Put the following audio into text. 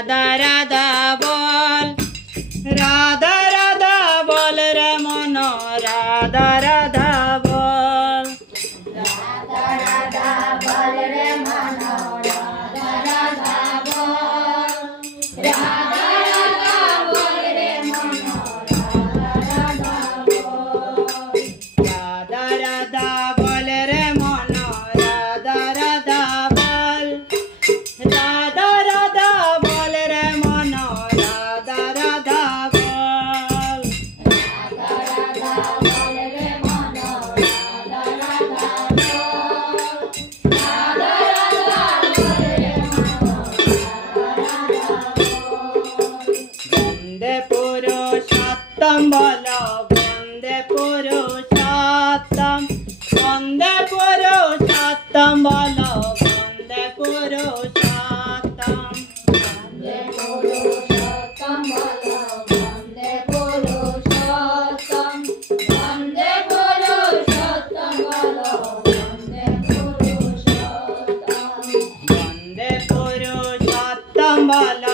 রাধা রাধা বল, রাধা রাধা বল রে মন, রাধা রাধা বল, রাধা রাধা বল রে মন, রাধা রাধা বল, রাধা রাধা বল রে মন, রাধা রাধা বল, রাধা রাধা বল রে মন, রাধা রাধা বল, রাধা রাধা বল রে মন, রাধা রাধা বল, রাধা রাধা বল রে মন, রাধা রাধা বল, রাধা রাধা বল রে মন, রাধা রাধা বল। বন্দে পুরুষোত্তম বল, বন্দে পুরুষোত্তম, বন্দে পুরুষোত্তম বল, বন্দে পুরুষোত্তম, বন্দে পুরুষোত্তম বল, বন্দে পুরুষোত্তম, বন্দে পুরুষোত্তম বল, বন্দে পুরুষোত্তম, বন্দে পুরুষোত্তম বল,